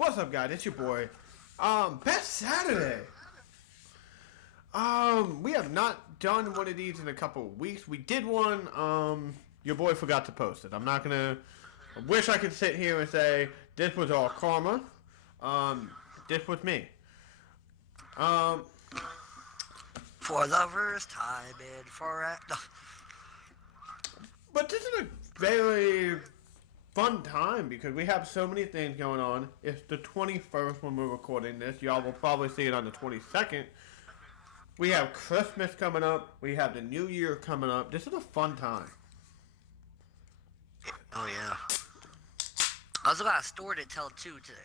What's up, guys? It's your boy. Best Saturday. We have not done one of these in a couple of weeks. We did one. Your boy forgot to post it. I'm not gonna. I wish I could sit here and say this was all karma. This was me. Um, For the first time in forever. No. but this is a very fun time because we have so many things going on. It's the 21st when we're recording this. Y'all will probably see it on the 22nd. We have Christmas coming up. We have the New Year coming up. This is a fun time. Oh, yeah. I also got a story to tell, too, today.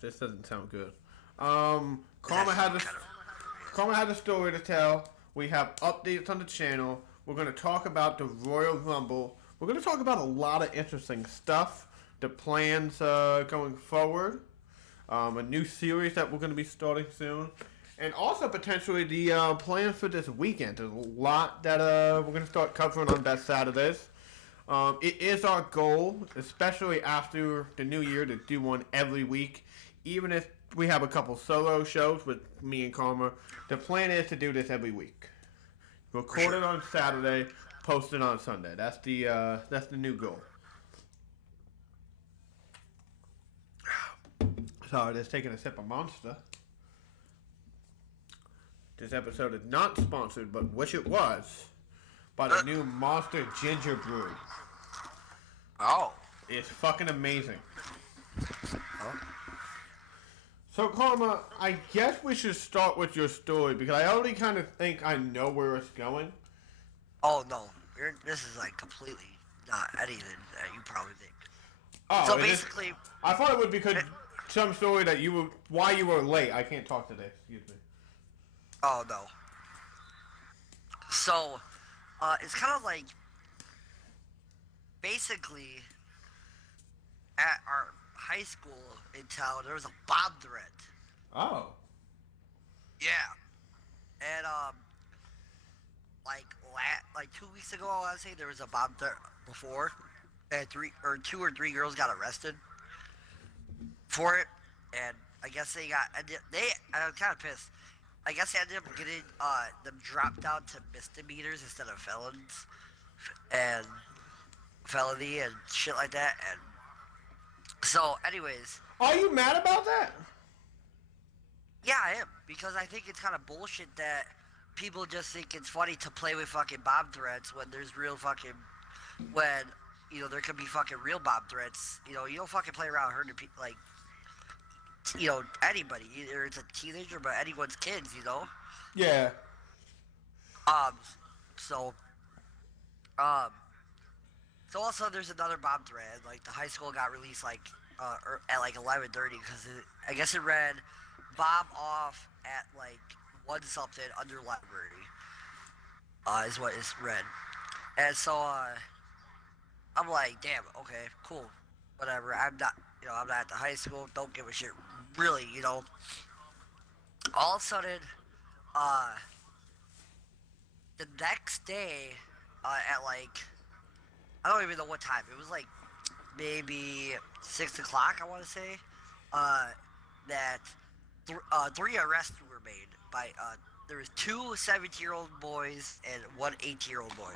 This doesn't sound good. Karma had a story to tell. We have updates on the channel. We're going to talk about the Royal Rumble. We're going to talk about a lot of interesting stuff. The plans going forward. A new series that we're going to be starting soon. And also potentially the plans for this weekend. There's a lot that we're going to start covering on Best Saturdays. It is our goal, especially after the new year, to do one every week. Even if we have a couple solo shows with me and Karma, the plan is to do this every week. Record it on Saturday, post it on Sunday. That's the new goal. Sorry, just taking a sip of Monster. This episode is not sponsored, but wish it was, by the new Monster Ginger Brewery. Oh. It's fucking amazing. Oh. So, Karma, I guess we should start with your story because I already kind of think I know where it's going. Oh, no. This is, like, completely not anything that you probably think. Oh, So, basically... I thought it would be some story that why you were late. I can't talk today. Excuse me. Oh, no. So, it's kind of like... Basically, at our high school in town, there was a bomb threat. Oh. Yeah. And, like 2 weeks ago, I want to say, there was a bomb threat before. And two or three girls got arrested for it. And I guess I was kind of pissed. I guess they ended up getting, them dropped down to misdemeanors instead of felons. And felony and shit like that. And so, anyways. Are you mad about that? Yeah, I am. Because I think it's kind of bullshit that people just think it's funny to play with fucking bomb threats when there's real fucking... When, there could be fucking real bomb threats. You don't fucking play around hurting people, like... Anybody. Either it's a teenager, but anyone's kids, Yeah. So also there's another bomb threat. Like, the high school got released, like, at, like, 11:30 because I guess it read... Bomb off at, like, 1-something under library, is what it's read. And so, I'm like, damn, okay, cool, whatever. I'm not at the high school, don't give a shit, really, All of a sudden, the next day, at, like, I don't even know what time, it was, like, maybe 6 o'clock, I want to say, that... three arrests were made by, there was 2 17-year-old boys and 1 18-year-old boy.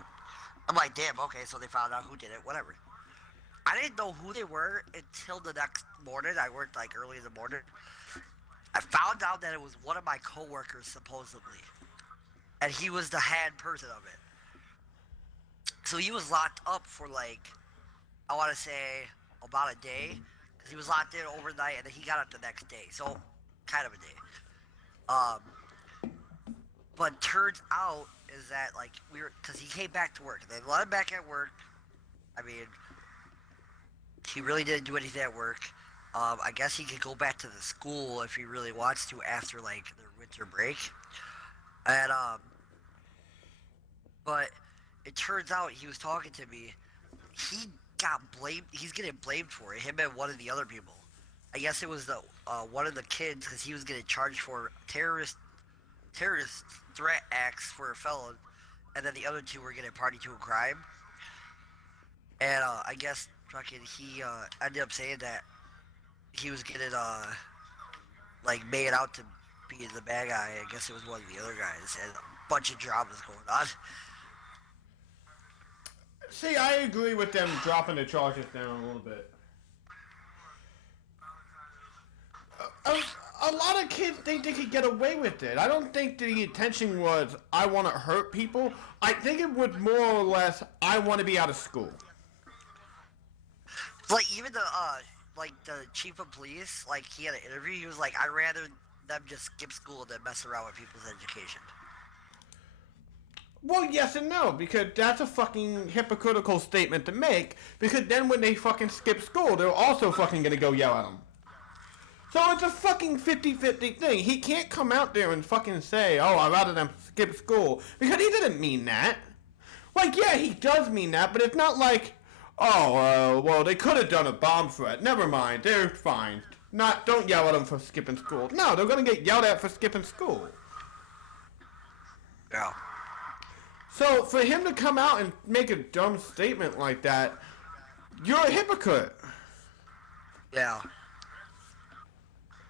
I'm like, damn, okay, so they found out who did it, whatever. I didn't know who they were until the next morning. I worked, like, early in the morning. I found out that it was one of my coworkers, supposedly. And he was the head person of it. So he was locked up for, like, I want to say about a day. Because he was locked in overnight, and then he got out the next day. So... kind of a day. But turns out is that, like, because he came back to work. They let him back at work. I mean, he really didn't do anything at work. I guess he could go back to the school if he really wants to after, like, their winter break. And, but it turns out he was talking to me. He's getting blamed for it, him and one of the other people. I guess it was one of the kids, because he was getting charged for terrorist threat acts for a felon, and then the other 2 were getting party to a crime. And I guess fucking he ended up saying that he was getting like made out to be the bad guy. I guess it was one of the other guys, and a bunch of dramas going on. See, I agree with them dropping the charges down a little bit. A lot of kids think they could get away with it. I don't think the intention was, I want to hurt people. I think it was more or less, I want to be out of school. Like, even the chief of police, like, he had an interview, he was like, I'd rather them just skip school than mess around with people's education. Well, yes and no, because that's a fucking hypocritical statement to make, because then when they fucking skip school, they're also fucking gonna go yell at them. So it's a fucking 50-50 thing. He can't come out there and fucking say, oh, I'd rather them skip school, because he didn't mean that. Like, yeah, he does mean that, but it's not like, oh, well, they could have done a bomb threat. Never mind, they're fine. Don't yell at them for skipping school. No, they're gonna get yelled at for skipping school. Yeah. So for him to come out and make a dumb statement like that, you're a hypocrite. Yeah.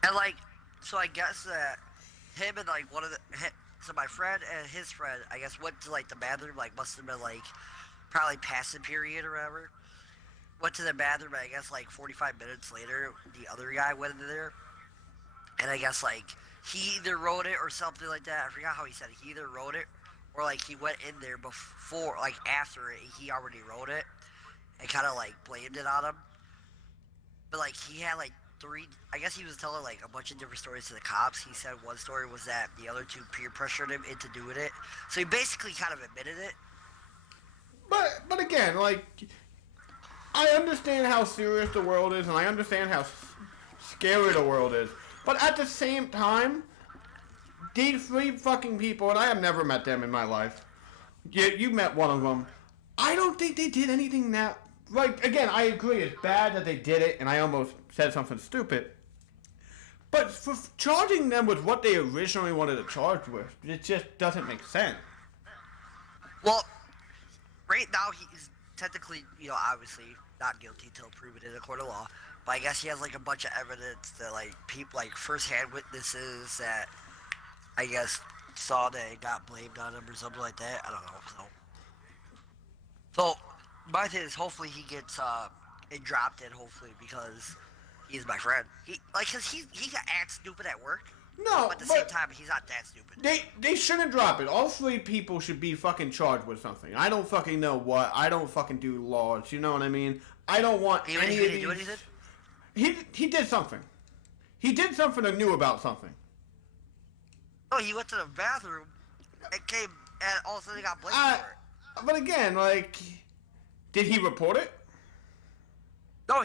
And like, so I guess that him and like so my friend and his friend, I guess, went to like the bathroom, like must have been like probably passing period or whatever. Went to the bathroom, and I guess like 45 minutes later, the other guy went in there, and I guess like he either wrote it or something like that. I forgot how he said it. He either wrote it or like he went in there before, like after it, he already wrote it and kind of like blamed it on him. But like he had like I guess he was telling like a bunch of different stories to the cops. He said one story was that the other two peer pressured him into doing it. So he basically kind of admitted it. But again, like, I understand how serious the world is, and I understand how scary the world is. But at the same time, these three fucking people, and I have never met them in my life. You met one of them. I don't think they did anything that... Like, again, I agree, it's bad that they did it, and I almost said something stupid. But for charging them with what they originally wanted to charge with, it just doesn't make sense. Well, right now he's technically, obviously not guilty till proven in a court of law. But I guess he has like a bunch of evidence that like people, like first-hand witnesses that I guess saw that it got blamed on him or something like that. I don't know. So my thing is, hopefully he gets it dropped in, hopefully, because he's my friend. Cause he got act stupid at work. No, but at the same time, he's not that stupid. They shouldn't drop it. All three people should be fucking charged with something. I don't fucking know what. I don't fucking do laws. You know what I mean? I don't want Even any if he of didn't do these. anything? He did something. He did something or knew about something. Oh, he went to the bathroom and came, and all of a sudden he got blamed for it. But again, like, did he report it? No,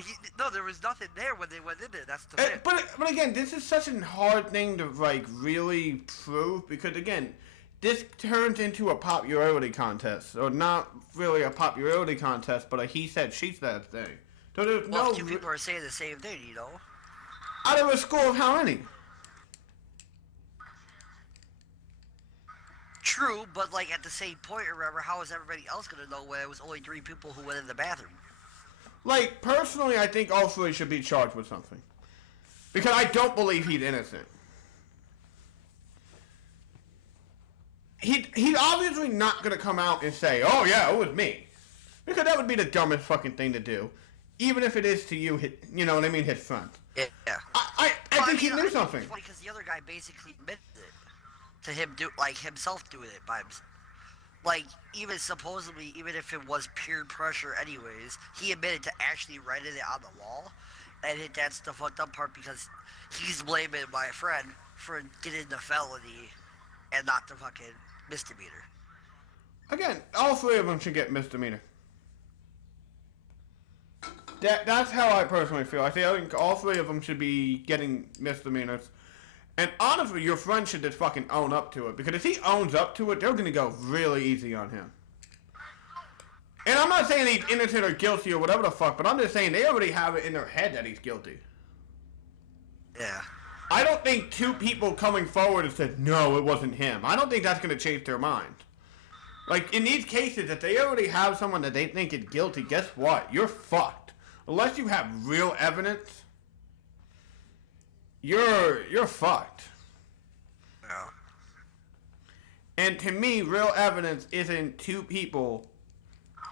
there was nothing there when they went in there. That's the thing. But again, this is such a hard thing to like really prove, because again, this turns into a popularity contest, or not really a popularity contest, but a he said she said thing. So there's Two people are saying the same thing, Out of a score of how many? True, but like at the same point, remember, how is everybody else gonna know when it was only 3 people who went in the bathroom? Like, personally, I think all three should be charged with something. Because I don't believe he's innocent. He's obviously not going to come out and say, oh yeah, it was me. Because that would be the dumbest fucking thing to do. Even if it is to you, you know what I mean, his friend. Yeah. I think he knew something. It's funny because the other guy basically admitted it to him himself doing it by himself. Like, even supposedly, even if it was peer pressure anyways, he admitted to actually writing it on the wall. And that's the fucked up part, because he's blaming my friend for getting the felony and not the fucking misdemeanor. Again, all three of them should get misdemeanor. That's how I personally feel. I think all three of them should be getting misdemeanors. And honestly, your friend should just fucking own up to it. Because if he owns up to it, they're going to go really easy on him. And I'm not saying he's innocent or guilty or whatever the fuck, but I'm just saying they already have it in their head that he's guilty. Yeah. I don't think 2 people coming forward and said, no, it wasn't him. I don't think that's going to change their mind. Like, in these cases, if they already have someone that they think is guilty, guess what? You're fucked. Unless you have real evidence. you're fucked. Yeah. And to me, real evidence isn't two people,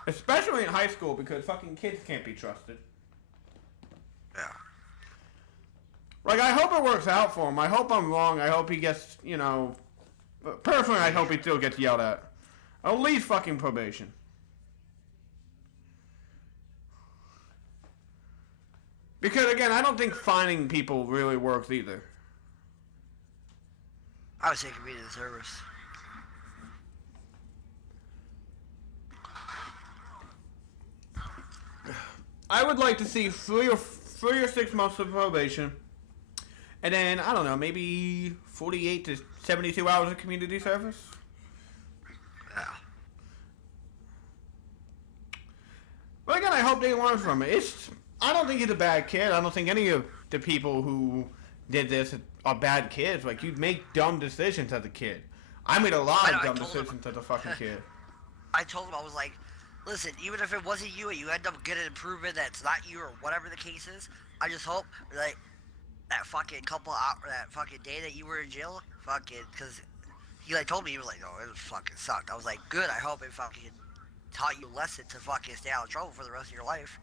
especially in high school, because fucking kids can't be trusted. Yeah. Like, I hope it works out for him. I hope I'm wrong. I hope he gets, you know... Personally, I hope he still gets yelled at. At least fucking probation. Because, again, I don't think fining people really works either. I would say community service. I would like to see 3 or 6 months of probation. And then, I don't know, maybe 48 to 72 hours of community service? Yeah. But again, I hope they learn from it. I don't think he's a bad kid. I don't think any of the people who did this are bad kids. Like, you make dumb decisions as a kid. I made a lot of dumb decisions as a fucking kid. I told him, I was like, listen, even if it wasn't you and you end up getting improvement that's not you or whatever the case is, I just hope, like, that fucking that fucking day that you were in jail, fucking, because he, like, told me, he was like, oh, it fucking sucked. I was like, good, I hope it fucking taught you a lesson to fucking stay out of trouble for the rest of your life.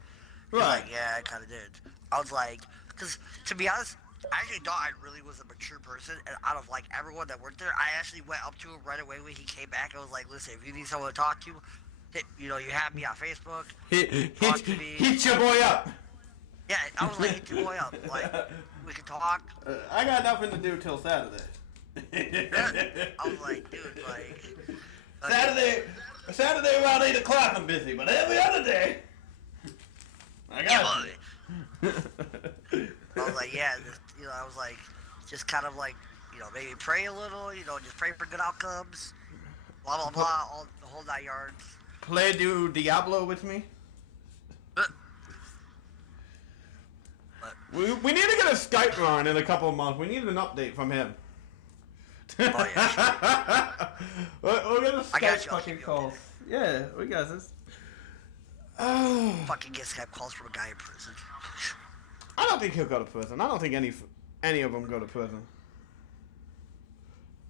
Right. Like, yeah, I kind of did. I was like, because, to be honest, I actually thought I really was a mature person, and out of, like, everyone that worked there, I actually went up to him right away when he came back. I was like, listen, if you need someone to talk to, you have me on Facebook. Hit your boy up. Yeah, I was like, hit your boy up. Like, we could talk. I got nothing to do till Saturday. I was like, dude, Saturday around 8 o'clock I'm busy, but every other day, I got you. I was like, yeah, I was like, just kind of like, maybe pray a little, just pray for good outcomes, blah, blah, blah, all the whole 9 yards. Play Diablo with me? We need to get a Skype on in a couple of months. We need an update from him. Oh, yeah, sure. We're gonna Skype fucking calls. Yeah, we got this. Fucking get Skype calls from a guy in prison. I don't think he'll go to prison. I don't think any of them go to prison.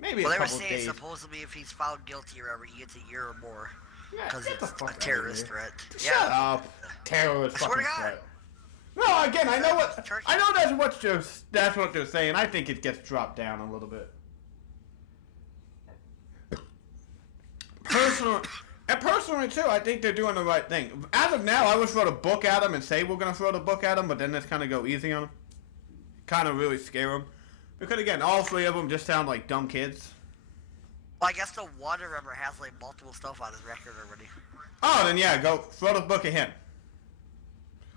Maybe a couple days. Well, they were saying supposedly if he's found guilty or whatever, he gets a year or more. Yeah, because it's a terrorist threat. Shut up. Terrorist fucking threat. No, again, I know that's what they're saying. I think it gets dropped down a little bit. Personally, too, I think they're doing the right thing. As of now, I would throw the book at them and say we're going to throw the book at them, but then let's kind of go easy on them. Kind of really scare them. Because, again, all 3 of them just sound like dumb kids. Well, I guess the one, remember, has, like, multiple stuff on his record already. Oh, then yeah, go throw the book at him.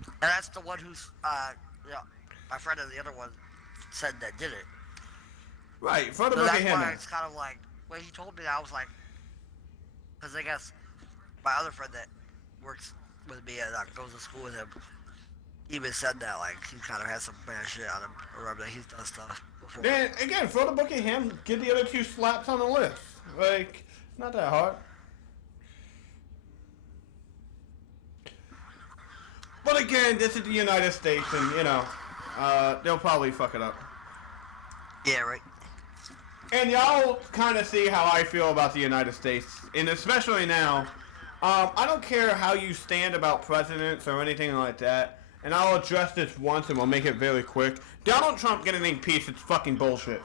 And that's the one who's, my friend and the other one said that did it. Right, throw the book at him. That's why it's kind of like, when he told me that, I was like, because I guess my other friend that works with me and goes to school with him, even said that, like, he kind of has some bad shit on him, or remember that he's done stuff before. Then, again, throw the book at him, get the other 2 slaps on the list. Like, not that hard. But again, this is the United States, and, they'll probably fuck it up. Yeah, right. And y'all kind of see how I feel about the United States, and especially now. I don't care how you stand about presidents or anything like that, and I'll address this once and we'll make it very quick. Donald Trump getting impeached, it's fucking bullshit.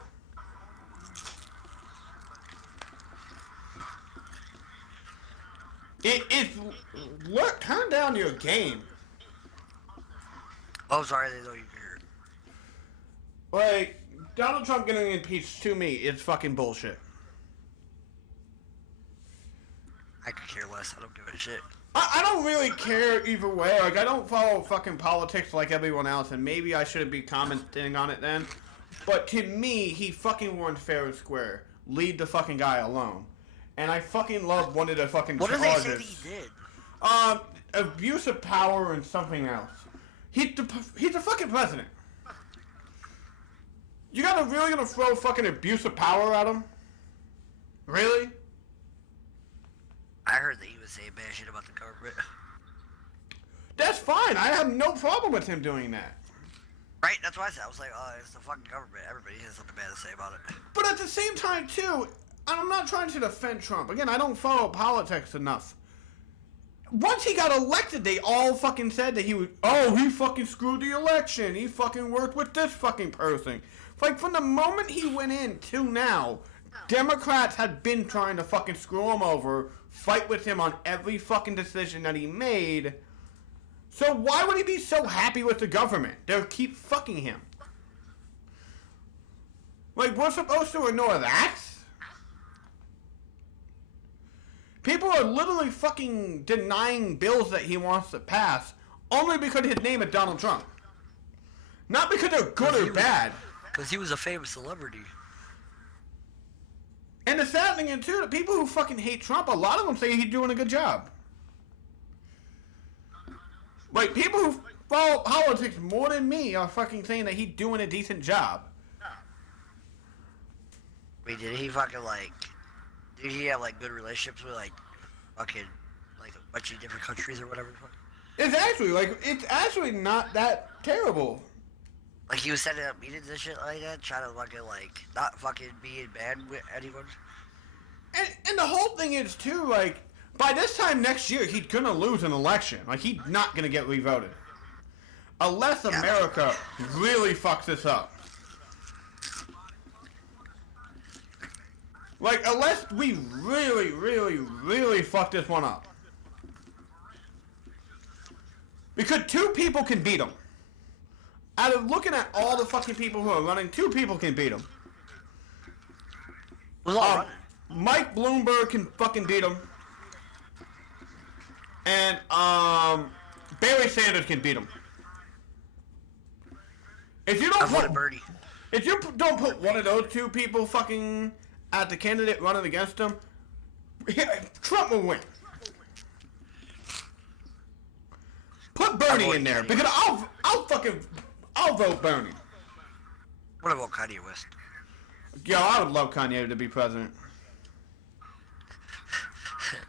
Look, turn down your game. Oh, sorry, they don't even hear it. Like, Donald Trump getting impeached, to me, is fucking bullshit. I could care less. I don't give a shit. I don't really care either way. Like, I don't follow fucking politics like everyone else, and maybe I shouldn't be commenting on it then. But to me, he fucking won fair and square. Leave the fucking guy alone. And I fucking love one of the fucking charges. What did they say that he did? Abuse of power and something else. He's the fucking president. You really gonna throw fucking abuse of power at him? Really? I heard that he was saying bad shit about the government. That's fine. I have no problem with him doing that. Right? That's what I said. I was like, oh, it's the fucking government. Everybody has something bad to say about it. But at the same time, too, I'm not trying to defend Trump. Again, I don't follow politics enough. Once he got elected, they all fucking said that he fucking screwed the election. He fucking worked with this fucking person. Like, from the moment he went in to now, Democrats had been trying to fucking screw him over, fight with him on every fucking decision that he made. So why would he be so happy with the government? They'll keep fucking him. Like, we're supposed to ignore that? People are literally fucking denying bills that he wants to pass only because his name is Donald Trump. Not because they're good or bad. Because he was a famous celebrity. And the sad thing is, too, the people who fucking hate Trump, a lot of them say he's doing a good job. Like, people who follow politics more than me are fucking saying that he's doing a decent job. Wait, did he fucking, like... Did he have, like, good relationships with, like, fucking, like, a bunch of different countries or whatever? It's actually not that terrible. Like, he was setting up meetings and shit like that, trying to fucking, like, not fucking be in bad with anyone? And the whole thing is, too, like, by this time next year, he's gonna lose an election. Like, he's not gonna get revoted. Unless America really fucks this up. Like, unless we really, really, really fuck this one up. Because 2 people can beat him. Out of looking at all the fucking people who are running, 2 people can beat him. Who's all running? Mike Bloomberg can fucking beat him. And, Barry Sanders can beat him. If you don't put one of those 2 people fucking at the candidate running against him, Trump will win. Put Bernie in there, because I'll vote Bernie. What about Kanye West? Yo, I would love Kanye to be president.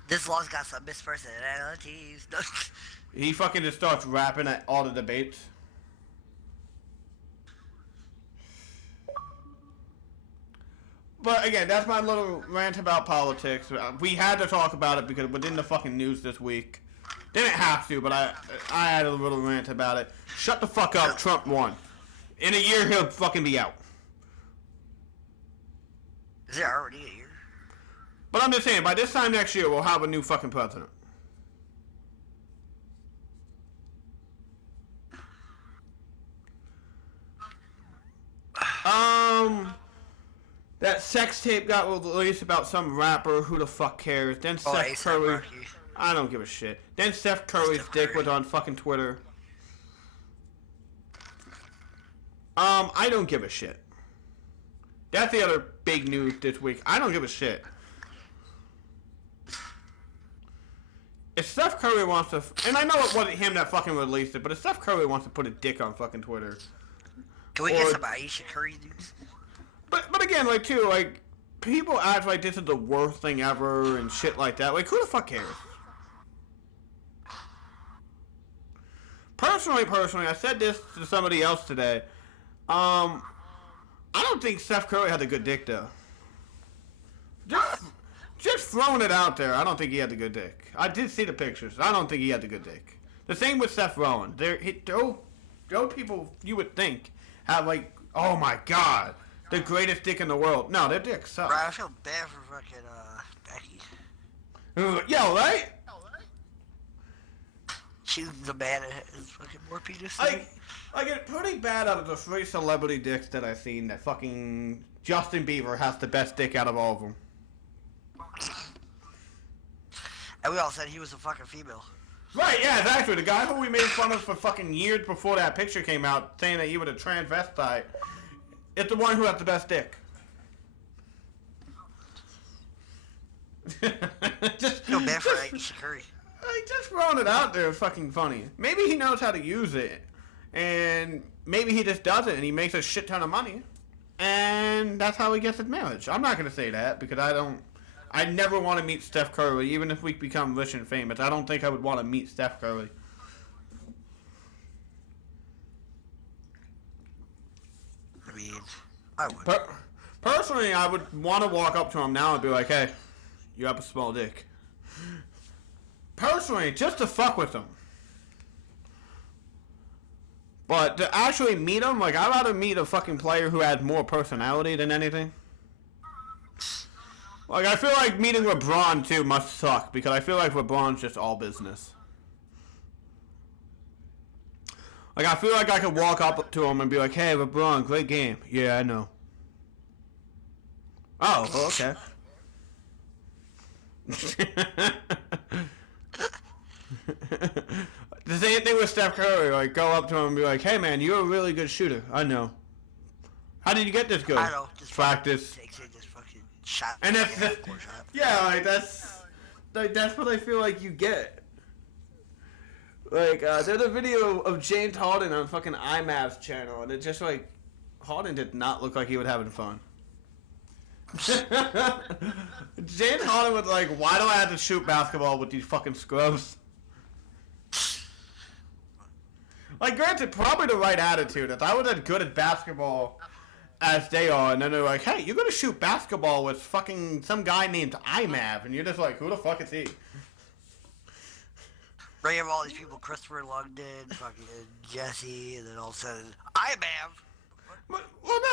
This law's got some mispersonalities. He fucking just starts rapping at all the debates. But again, that's my little rant about politics. We had to talk about it because it was in the fucking news this week. Didn't have to, but I had a little rant about it. Shut the fuck up, Trump won. In a year, he'll fucking be out. Is it already a year? But I'm just saying, by this time next year, we'll have a new fucking president. That sex tape got released about some rapper. Who the fuck cares? Then Seth Curry. I don't give a shit. Then Seth Curry's dick was on fucking Twitter. I don't give a shit. That's the other big news this week. I don't give a shit. If Steph Curry wants to, and I know it wasn't him that fucking released it, but if Steph Curry wants to put a dick on fucking Twitter, can we get some Aisha Curry news? But again, like too, like people act like this is the worst thing ever and shit like that. Like who the fuck cares? Personally, I said this to somebody else today. I don't think Steph Curry had a good dick though. Just throwing it out there, I don't think he had a good dick. I did see the pictures. I don't think he had a good dick. The same with Seth Rollins. Those people you would think have like, oh my god, the greatest dick in the world. No, their dick sucks. Right, I feel bad for fucking Becky. Yeah, right? She's the man that has fucking more penis. I get pretty bad out of the 3 celebrity dicks that I've seen that fucking Justin Bieber has the best dick out of all of them. And we all said he was a fucking female. Right, yeah, exactly. The guy who we made fun of for fucking years before that picture came out, saying that he was a transvestite, is the one who has the best dick. No bad for Aisha Curry. Just throwing it out there is fucking funny. Maybe he knows how to use it, and maybe he just does it, and he makes a shit ton of money, and that's how he gets his marriage. I'm not gonna say that because I never want to meet Steph Curry, even if we become rich and famous. I don't think I would want to meet Steph Curry. mean, I would. Personally, I would want to walk up to him now and be like, "Hey, you have a small dick." Personally, just to fuck with him. But to actually meet him, like, I'd rather meet a fucking player who has more personality than anything. Like, I feel like meeting LeBron, too, must suck, because I feel like LeBron's just all business. Like, I feel like I could walk up to him and be like, "Hey, LeBron, great game." "Yeah, I know." "Oh, okay." The same thing with Steph Curry. Like, go up to him and be like, "Hey, man, you're a really good shooter." "I know." "How did you get this good?" I don't know. Just "Practice." Takes it, just fucking shot. And that's fucking half-court shot. yeah, that's what I feel like you get. Like, there's a video of James Harden on fucking IMAV's channel, and it's just like, Harden did not look like he was having fun. James Harden was like, "Why do I have to shoot basketball with these fucking scrubs?" Like, granted, probably the right attitude. If I was as good at basketball as they are, and then they're like, "Hey, you're gonna shoot basketball with fucking some guy named IMAV," and you're just like, "Who the fuck is he?" Bring up all these people, Christopher Longden, fucking Jesse, and then all of a sudden, IMAV. Well,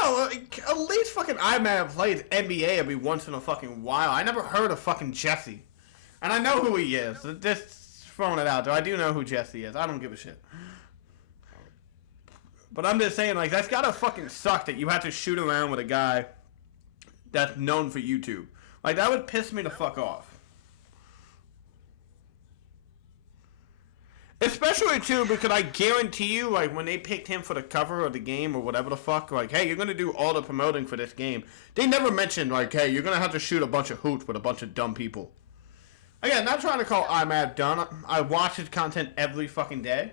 no, like, at least fucking IMAV plays NBA every once in a fucking while. I never heard of fucking Jesse. And I know who he is. Just throwing it out there. I do know who Jesse is. I don't give a shit. But I'm just saying, like, that's gotta fucking suck that you have to shoot around with a guy that's known for YouTube. Like, that would piss me the fuck off. Especially, too, because I guarantee you, like, when they picked him for the cover of the game or whatever the fuck, like, "Hey, you're going to do all the promoting for this game," they never mentioned, like, "Hey, you're going to have to shoot a bunch of hoops with a bunch of dumb people." Again, not trying to call IMAD dumb. I watch his content every fucking day.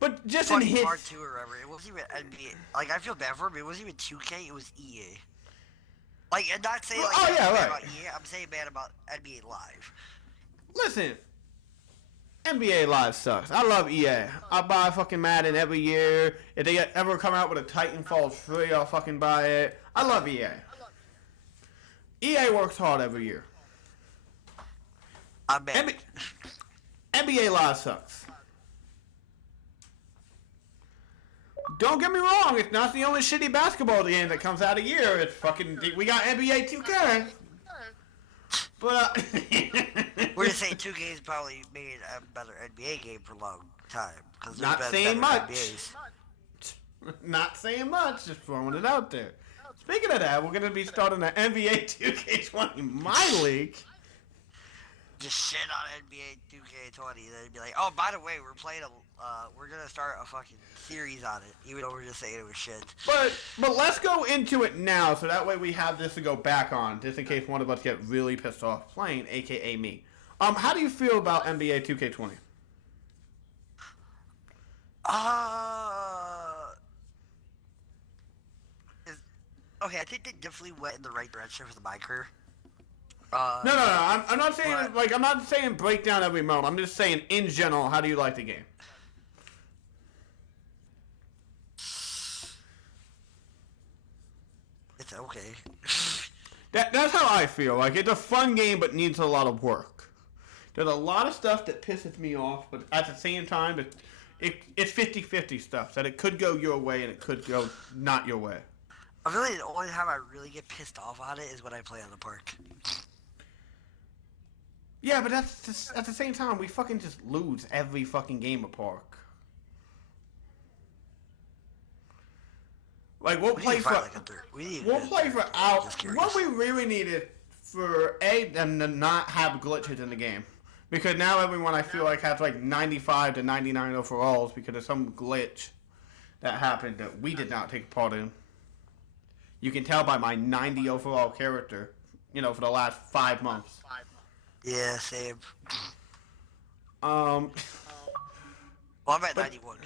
But just in his... Part 2 or whatever, it wasn't even NBA. Like, I feel bad for him. It wasn't even 2K, it was EA. Like, I'm not saying, like, yeah, bad right. about EA. I'm saying bad about NBA Live. Listen, NBA Live sucks. I love EA. I buy fucking Madden every year. If they ever come out with a Titanfall 3, I'll fucking buy it. I love EA. EA works hard every year. I'm mad. NBA Live sucks. Don't get me wrong, it's not the only shitty basketball game that comes out a year. It's fucking... We got NBA 2K. But, We're just saying 2K's probably made a better NBA game for a long time. Not saying much. Not saying much, just throwing it out there. Speaking of that, we're going to be starting the NBA 2K20 My League. Just shit on NBA 2K20, then be like, "Oh, by the way, we're gonna start a fucking series on it," even though we're just saying it was shit. But let's go into it now, so that way we have this to go back on, just in case one of us get really pissed off playing, aka me. How do you feel about NBA 2K20? Okay, I think they definitely went in the right direction for my career. No. I'm not saying I'm not saying break down every mode. I'm just saying in general, how do you like the game? It's okay. That's how I feel. Like, it's a fun game, but needs a lot of work. There's a lot of stuff that pisses me off, but at the same time, it's 50-50 stuff. That it could go your way and it could go not your way. I feel like the only time I really get pissed off on it is when I play on the park. Yeah, but that's just, at the same time, we fucking just lose every fucking game of Park. Like, we'll play for hours. What we really need is for them to not have glitches in the game, because now everyone I feel like has like 95 to 99 overalls because of some glitch that happened that we did not take part in. You can tell by my 90 overall character, for the last 5 months. Yeah, same. Well, I'm at 91.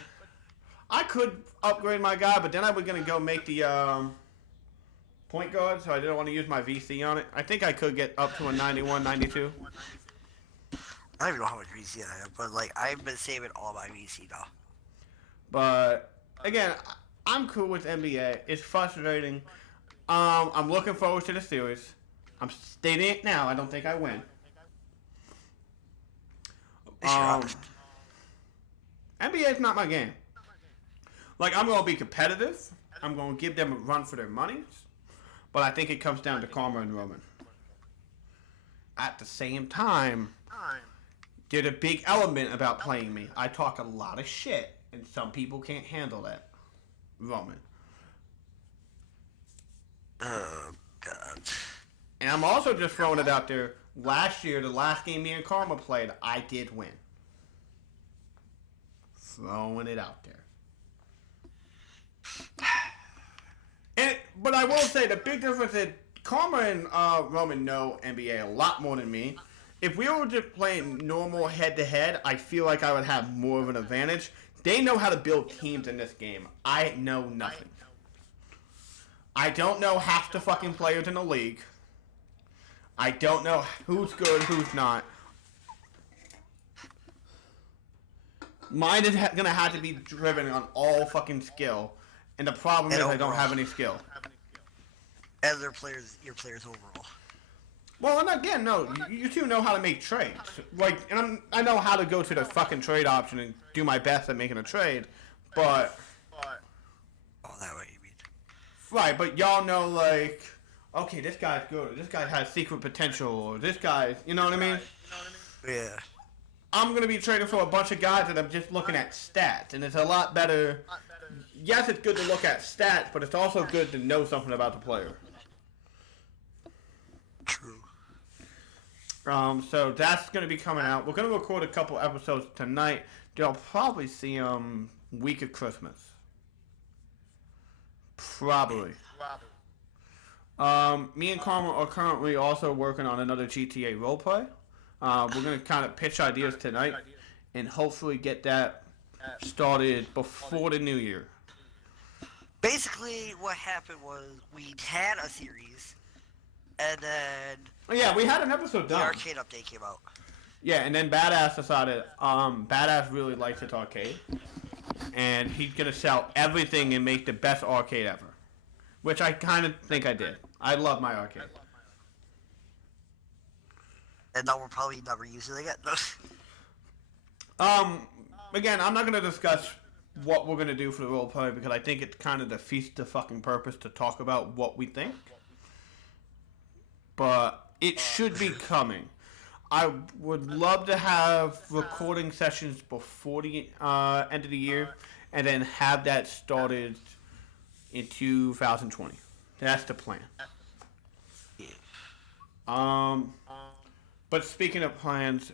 I could upgrade my guy, but then I was going to go make the point guard, so I didn't want to use my VC on it. I think I could get up to a 91, 92. I don't even know how much VC I have, but, I've been saving all my VC now. But, again, I'm cool with NBA. It's frustrating. I'm looking forward to the series. I'm stating it now. I don't think I win. NBA is not my game. Like, I'm going to be competitive. I'm going to give them a run for their money. But I think it comes down to Karma and Roman. At the same time, there's a big element about playing me. I talk a lot of shit, and some people can't handle that. Roman. Oh, God. And I'm also just throwing it out there. Last year, the last game me and Karma played, I did win. Throwing it out there. But I will say the big difference is Karma and Roman know NBA a lot more than me. If we were just playing normal head-to-head, I feel like I would have more of an advantage. They know how to build teams in this game. I know nothing. I don't know half the fucking players in the league. I don't know who's good, who's not. Mine is going to have to be driven on all fucking skill. And the problem is I don't have any skill. And your players overall. Well, and again, no, you two know how to make trades. Like, and I know how to go to the fucking trade option and do my best at making a trade, but... Oh, that way you mean. Right, but y'all know, like, okay, this guy's good, or this guy has secret potential, or this guy's, you know what I mean? Yeah. I'm going to be trading for a bunch of guys that I'm just looking at stats, and it's a lot better... Yes, it's good to look at stats, but it's also good to know something about the player. True. So that's going to be coming out. We're going to record a couple episodes tonight. You'll probably see week of Christmas. Probably. Me and Karma are currently also working on another GTA roleplay. We're going to kind of pitch ideas tonight and hopefully get that started before the new year. Basically, what happened was we had a series, and then... Yeah, we had an episode done. The arcade update came out. Yeah, and then Badass decided, Badass really likes its arcade, and he's going to sell everything and make the best arcade ever. Which I kind of think I did. I love my arcade. And now we're probably never using it again. Again, I'm not going to discuss what we're going to do for the roleplay because I think it kind of defeats the fucking purpose to talk about what we think. But it should be coming. I would love to have recording sessions before the end of the year and then have that started in 2020. That's the plan. But speaking of plans,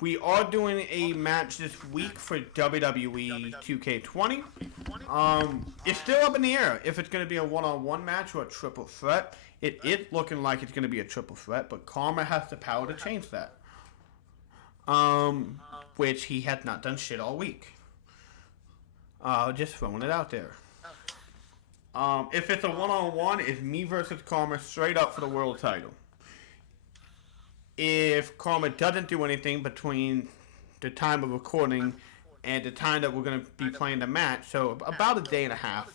we are doing a match this week for WWE 2K20. It's still up in the air if it's going to be a one-on-one match or a triple threat. It is looking like it's going to be a triple threat, but Karma has the power to change that. Which he has not done shit all week. Just throwing it out there. If it's a one-on-one, it's me versus Karma straight up for the world title. If Karma doesn't do anything between the time of recording and the time that we're going to be playing the match, so about a day and a half.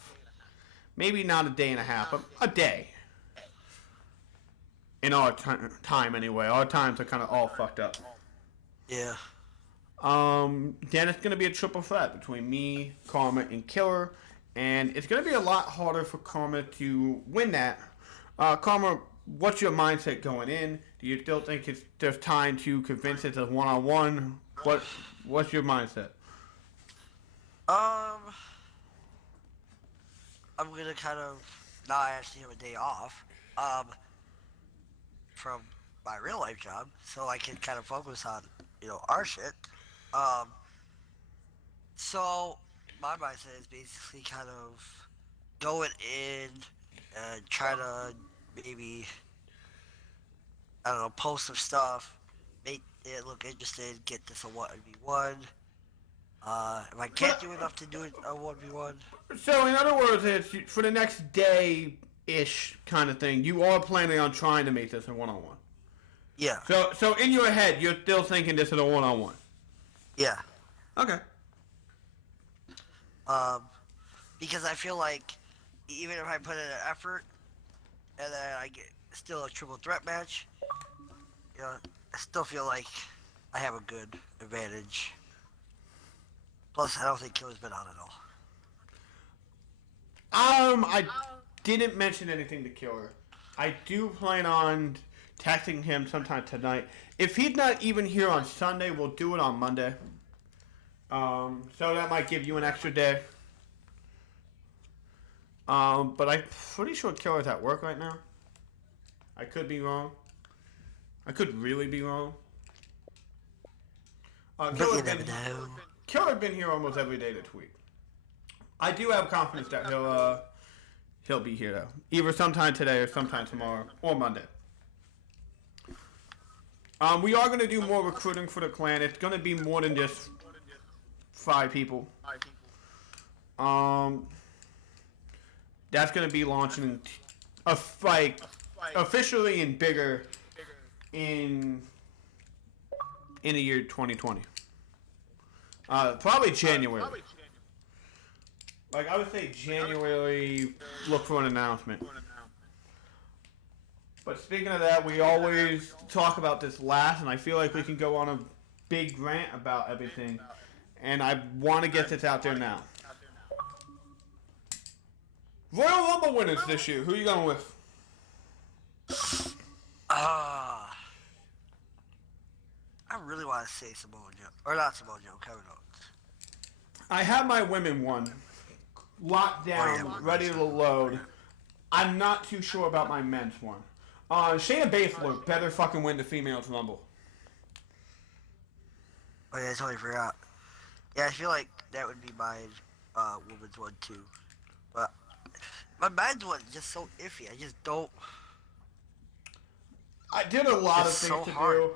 Maybe not a day and a half, but a day. In our time, anyway. Our times are kind of all fucked up. Yeah. Then it's going to be a triple threat between me, Karma, and Killer. And it's going to be a lot harder for Karma to win that. Karma, what's your mindset going in? Do you still think there's time to convince it's a one-on-one? What's your mindset? I'm going to kind of, now I actually have a day off, from my real life job, so I can kind of focus on, our shit. So my mindset is basically kind of going in and try to maybe, I don't know, post some stuff, make it look interesting, get this a 1v1. If I can't do enough to do it a 1v1. So in other words, it's for the next day-ish kind of thing, you are planning on trying to make this a one-on-one. Yeah. So in your head, you're still thinking this is a one-on-one. Yeah. Okay. because I feel like even if I put in an effort and then I get still a triple threat match, you know, I still feel like I have a good advantage. Plus, I don't think Killer's been on at all. I didn't mention anything to Killer. I do plan on texting him sometime tonight. If he's not even here on Sunday, we'll do it on Monday. So that might give you an extra day. But I'm pretty sure Killer's at work right now. I could be wrong. I could really be wrong. But you never know. Killer's been here almost every day this week. I do have confidence that he'll be here though, either sometime today or sometime tomorrow or Monday. We are going to do more recruiting for the clan. It's going to be more than just 5 people. That's going to be launching officially and bigger in the year 2020. Probably January. Like I would say January, look for an announcement. But speaking of that, we always talk about this last, and I feel like we can go on a big rant about everything. And I want to get this out there now. Royal Rumble winners this year. Who are you going with? I really want to say Samoa Joe. Or not Samoa Joe, Kevin Owens. I have my women one locked down, ready to load. I'm not too sure about my men's one. Shayna Baszler better fucking win the females Rumble. Oh yeah, I totally forgot. Yeah, I feel like that would be my woman's one too. But my men's one is just so iffy. I just don't. I did a lot It's of so things to hard. do.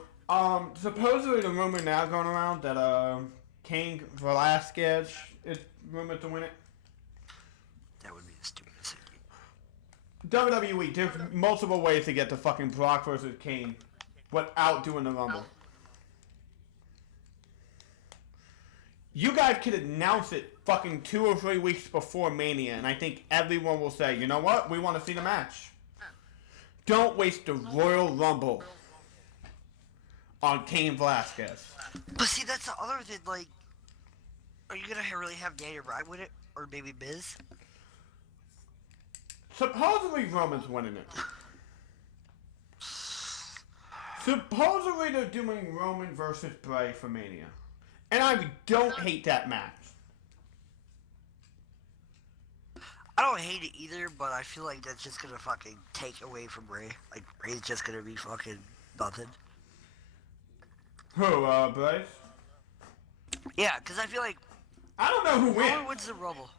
Supposedly the rumor now going around that Cain Velasquez is rumored to win it. That would be the stupidest thing. WWE, there's multiple ways to get to fucking Brock versus Kane without doing the Rumble. You guys could announce it fucking 2 or 3 weeks before Mania, and I think everyone will say, you know what? We want to see the match. Don't waste the Royal Rumble on Cain Velasquez. But see, that's the other thing. Like, are you gonna really have Daniel Bryan win it, or maybe Miz? Supposedly Roman's winning it. Supposedly they're doing Roman versus Bray for Mania. And I don't hate that match. I don't hate it either, but I feel like that's just gonna fucking take away from Bray. Like, Bray's just gonna be fucking nothing. Who, Bray? Yeah, because I feel like I don't know who Roman wins. wins the Rumble.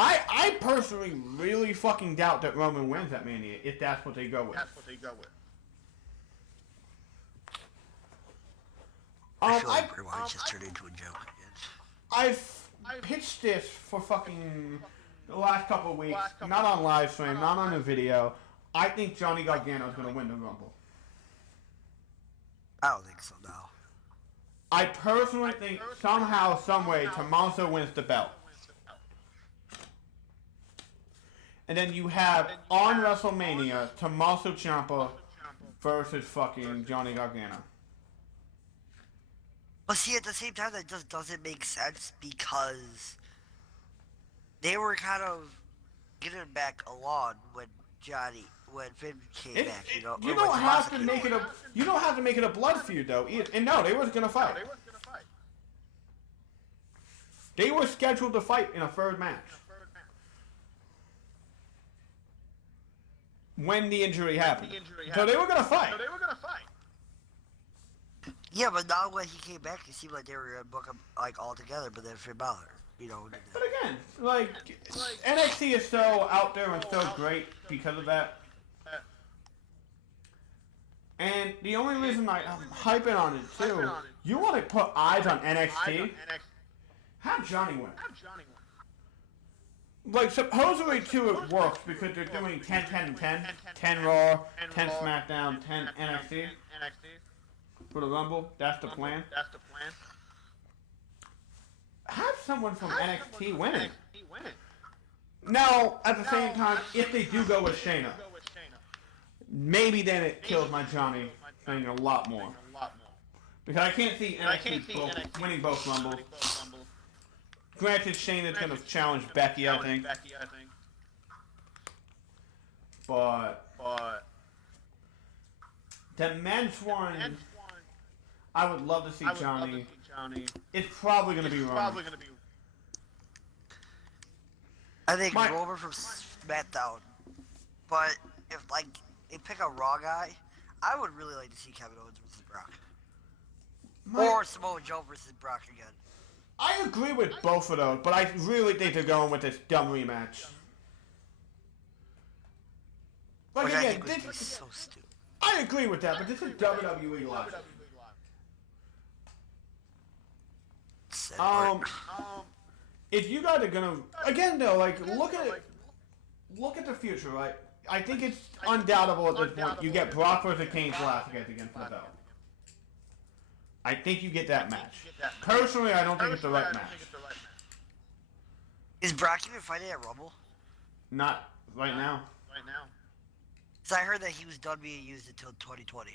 I personally really fucking doubt that Roman wins at Mania if that's what they go with. I feel like Bray Wyatt just turned into a joke again. I've pitched this for fucking the last couple of weeks, not on live stream, not on a video. I think Johnny Gargano's going to win the Rumble. I don't think so, no. I personally think somehow, someway, Tommaso wins the belt. And then you have, on WrestleMania, Tommaso Ciampa versus fucking Johnny Gargano. But see, at the same time, that just doesn't make sense because they were kind of getting back along when Finn came back, you know. You or don't when have to Tommaso make came it back. you don't have to make it a blood feud though. And no, they was gonna fight. They were scheduled to fight in a third match. When the injury happened. So they were gonna fight. Yeah, but now when he came back, it seemed like they were gonna book him like all together. But then Finn Balor, you know. Did But that. again, like NXT is so out there and so great because of that. And the only reason I'm hyping on it too, you want to put eyes on NXT? Have Johnny win. Like, supposedly, too, it works because they're doing 10, 10, and 10. 10 Raw, 10 SmackDown, 10 NXT for the Rumble. That's the plan. Have someone from NXT win it. Now, at the same time, if they do go with Shayna, maybe then it kills my Johnny thing a lot more. Because I can't see NXT winning both Rumbles. Granted, Shayna's going to challenge Becky, I think. But the men's one, I would love to see Johnny. It's probably going to be Roman. I think Roman from SmackDown. But if like they pick a Raw guy, I would really like to see Kevin Owens versus Brock. Or Samoa Joe versus Brock again. I agree with both of those, but I really think they're going with this dumb rematch. Like Which again, I think would be so stupid. I agree with that, but this is WWE Live. If you guys are gonna again though, like look at the future, right? I think it's undoubtable at this point. You get Brock versus Kane Velasquez again for the belt. I think you get that match. Personally, I don't think it's the right match. Is Brock even fighting at Rumble? Not right now. Because I heard that he was done being used until 2020.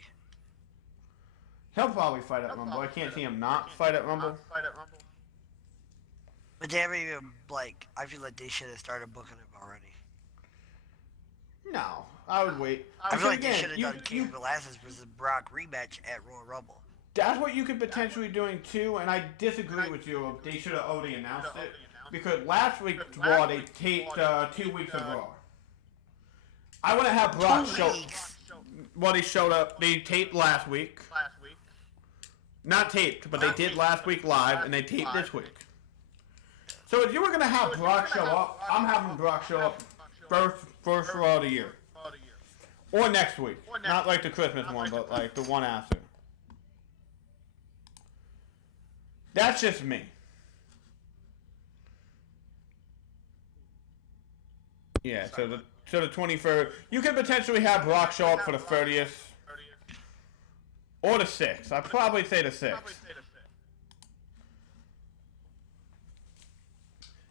He'll probably fight at Rumble. I can't see him not fight at Rumble. But they haven't even, like, I feel like they should have started booking him already. No, I would wait. I feel like they should have done Cain Velasquez versus Brock rematch at Royal Rumble. That's what you could potentially doing too, and I disagree with you. They should have already announced it. Because last week's Raw, they taped 2 weeks of Raw. I want to have Brock show... Well, they showed up. They taped last week. Not taped, but they did last week live, and they taped this week. So if you were going to have Brock show up, I'm having Brock show up first Raw of the year. Or next week. Not like the Christmas one, but like the one after. That's just me. Yeah, so the 21st, you could potentially have Brock show up for the 30th. Or the 6th. I'd probably say the 6th.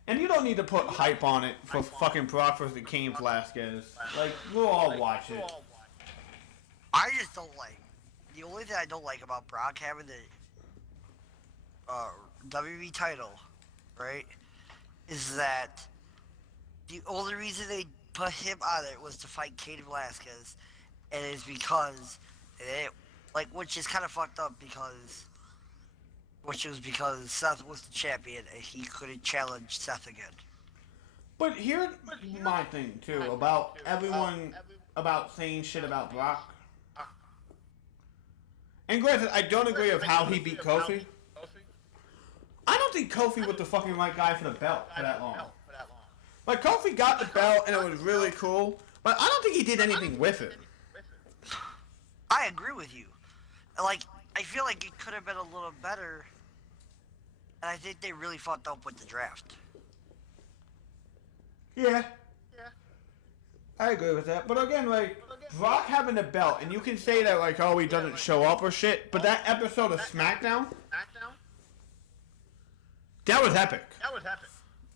And you don't need to put hype on it for fucking Brock versus Cain Velasquez. Like, we'll all watch it. I just don't like... The only thing I don't like about Brock having the WWE title, right, is that the only reason they put him on it was to fight Cain Velasquez, and it's because which is kind of fucked up because Seth was the champion and he couldn't challenge Seth again. But here's my thing too about everyone about saying shit about Brock. And granted, I don't agree with how he beat Kofi. I don't think Kofi was the fucking right guy for the belt for that long. Like, Kofi got the belt and it was really cool, but I don't think he did anything with it. I agree with you. Like, I feel like it could have been a little better, and I think they really fucked up with the draft. Yeah. I agree with that. But again, like, Brock having the belt, and you can say that, like, oh, he doesn't show up or shit, but that episode of SmackDown, that was epic.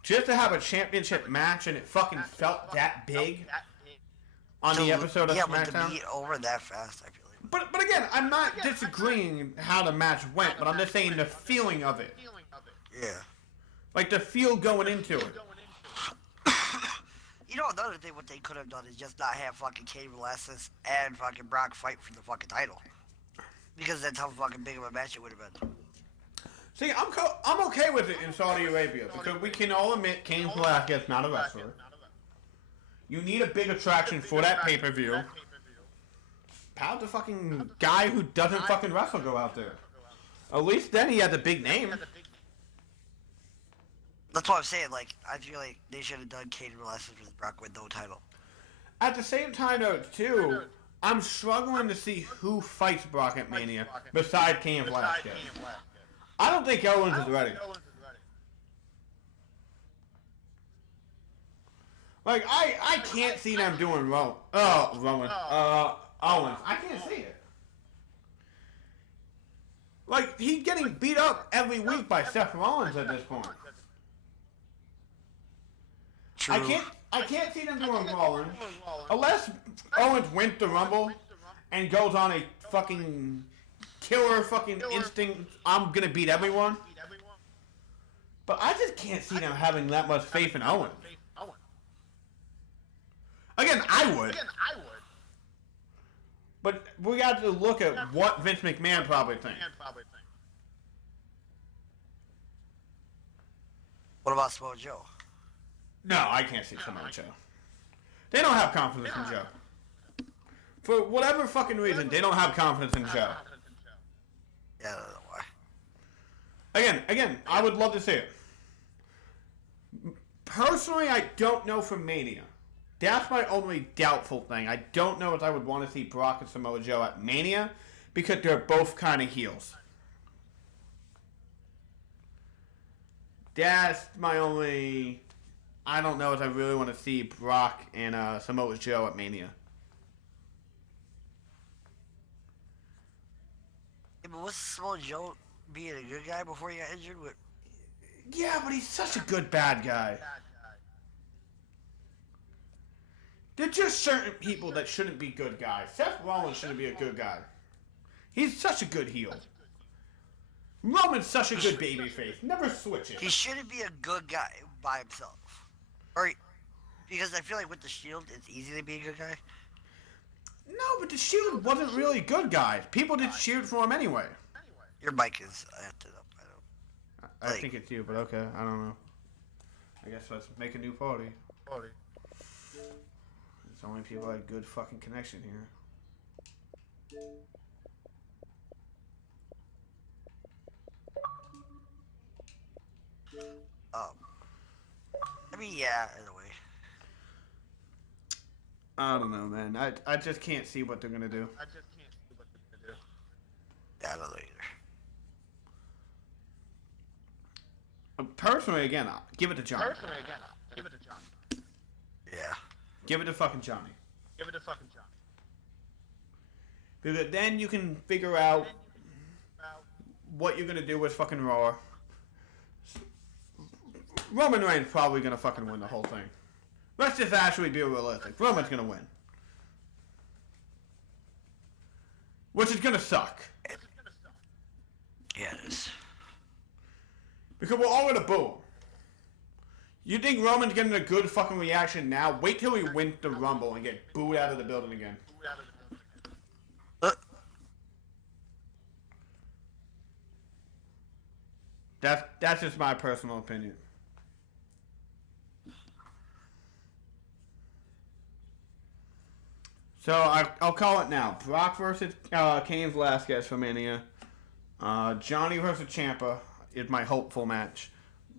Just to have a championship match and it fucking felt that big on the episode of SmackDown. Yeah, but to be over that fast, I feel like. But again, I'm not disagreeing how the match went, but I'm just saying the feeling of it. Yeah. Like the feel going into it. You know, another thing what they could have done is just not have fucking Cain Velasquez and fucking Brock fight for the fucking title. Because that's how fucking big of a match it would have been. See, I'm okay with it in Saudi Arabia because we can all admit Cain Velasquez is not a wrestler. You need a big attraction for that pay-per-view. How'd the fucking guy who doesn't fucking wrestle go out there? At least then he had the big name. That's what I'm saying. Like, I feel like they should have done Cain Velasquez with Brock with no title. At the same time, though, too, I'm struggling to see who fights Brock at Mania besides Cain Velasquez. I don't think Owens is ready. Like, I can't see them doing Owens. I can't see it. Like, he's getting beat up every week by Seth Rollins at this point. True. I can't see them doing Rollins unless Owens wins the Rumble and goes on a fucking killer fucking instinct. I'm gonna beat everyone. But I just can't see them having that much faith in Owens. Again, I would. But we got to look at what Vince McMahon probably thinks. What about Samoa Joe? No, I can't see Samoa Joe. They don't have confidence in Joe. For whatever fucking reason, they don't have confidence in Joe. Yeah, I don't know why. Again, I would love to see it. Personally, I don't know for Mania. That's my only doubtful thing. I don't know if I would want to see Brock and Samoa Joe at Mania because they're both kind of heels. That's my only... I don't know if I really want to see Brock and Samoa Joe at Mania. Yeah, but was Samoa Joe being a good guy before he got injured? Yeah, but he's such a good bad guy. There's just certain people that shouldn't be good guys. Seth Rollins shouldn't be a good guy. He's such a good heel. Roman's such a good babyface. Never switches. He shouldn't be a good guy by himself. Or, because I feel like with the Shield, it's easy to be a good guy. No, but the Shield wasn't really good guys. People just cheered for him anyway. Your mic is acted up. I think it's you, but okay. I don't know. I guess let's make a new party. It's only people had good fucking connection here. I mean, yeah, in a way. I don't know, man. I just can't see what they're gonna do. Yeah, I don't know either. Personally, again, give it to Johnny. Yeah. Give it to fucking Johnny. Because then you can figure out what you're gonna do with fucking Raw. Roman Reigns probably gonna fucking win the whole thing. Let's just actually be realistic. Roman's gonna win. Which is gonna suck. Yeah, it is. Because we're all gonna boo him. You think Roman's getting a good fucking reaction now? Wait till he wins the Rumble and get booed out of the building again. That's just my personal opinion. So I'll call it now. Brock versus Cain Velasquez for Mania. Johnny versus Ciampa is my hopeful match.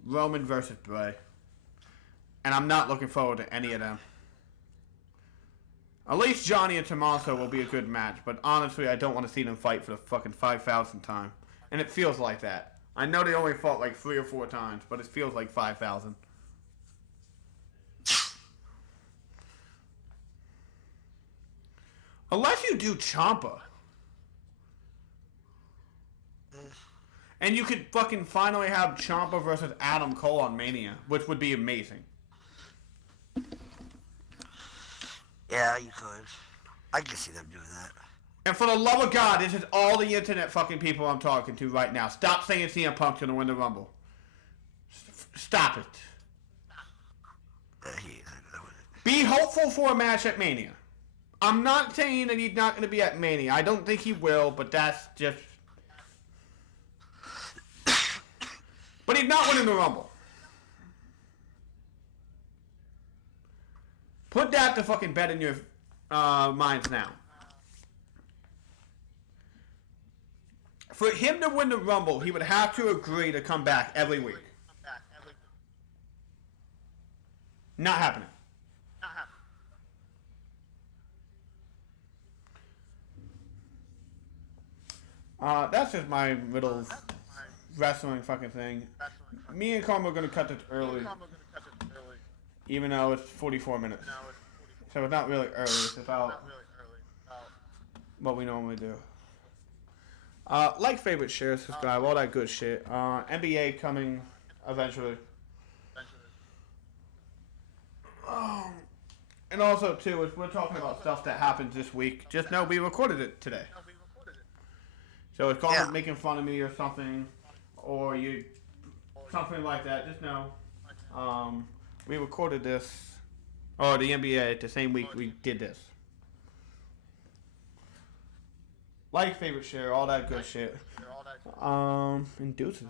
Roman versus Bray. And I'm not looking forward to any of them. At least Johnny and Tommaso will be a good match, but honestly, I don't want to see them fight for the fucking 5,000th time. And it feels like that. I know they only fought like 3 or 4 times, but it feels like 5,000. Unless you do Ciampa. And you could fucking finally have Ciampa versus Adam Cole on Mania, which would be amazing. Yeah, you could. I can see them doing that. And for the love of God, this is all the internet fucking people I'm talking to right now. Stop saying CM Punk's gonna win the Rumble. Stop it. Be hopeful for a match at Mania. I'm not saying that he's not going to be at Mania. I don't think he will, but that's just... But he's not winning the Rumble. Put that to fucking bed in your minds now. For him to win the Rumble, he would have to agree to come back every week. Not happening. That's just my little wrestling fucking thing. Me and Carm are going to cut this early. Even though it's 44 minutes. So it's not really early. It's about what we normally do. Like, favorite, share, subscribe, all that good shit. NBA coming eventually. And also, too, if we're talking about stuff that happens this week, just know we recorded it today. So if Colin's Yeah. making fun of me or something, or you, something like that, just know, we recorded this, or the NBA, the same week we did this. Like, favorite, share, all that good shit. And deuces.